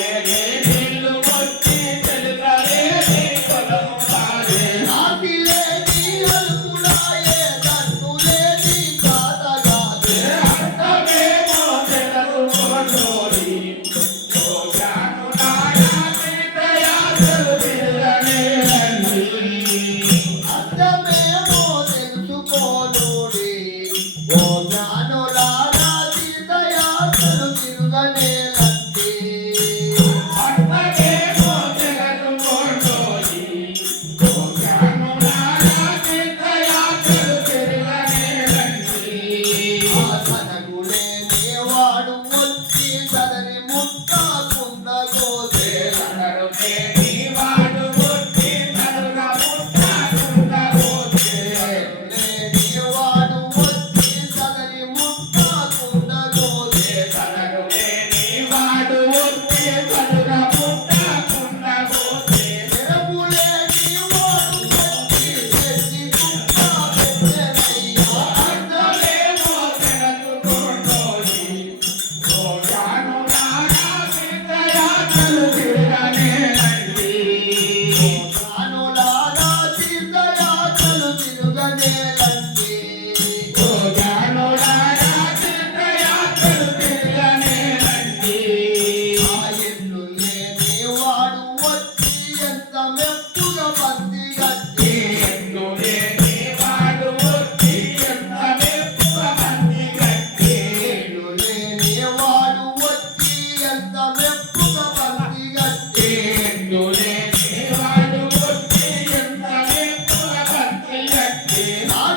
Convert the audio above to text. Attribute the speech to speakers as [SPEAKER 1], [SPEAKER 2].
[SPEAKER 1] Amen. Yeah.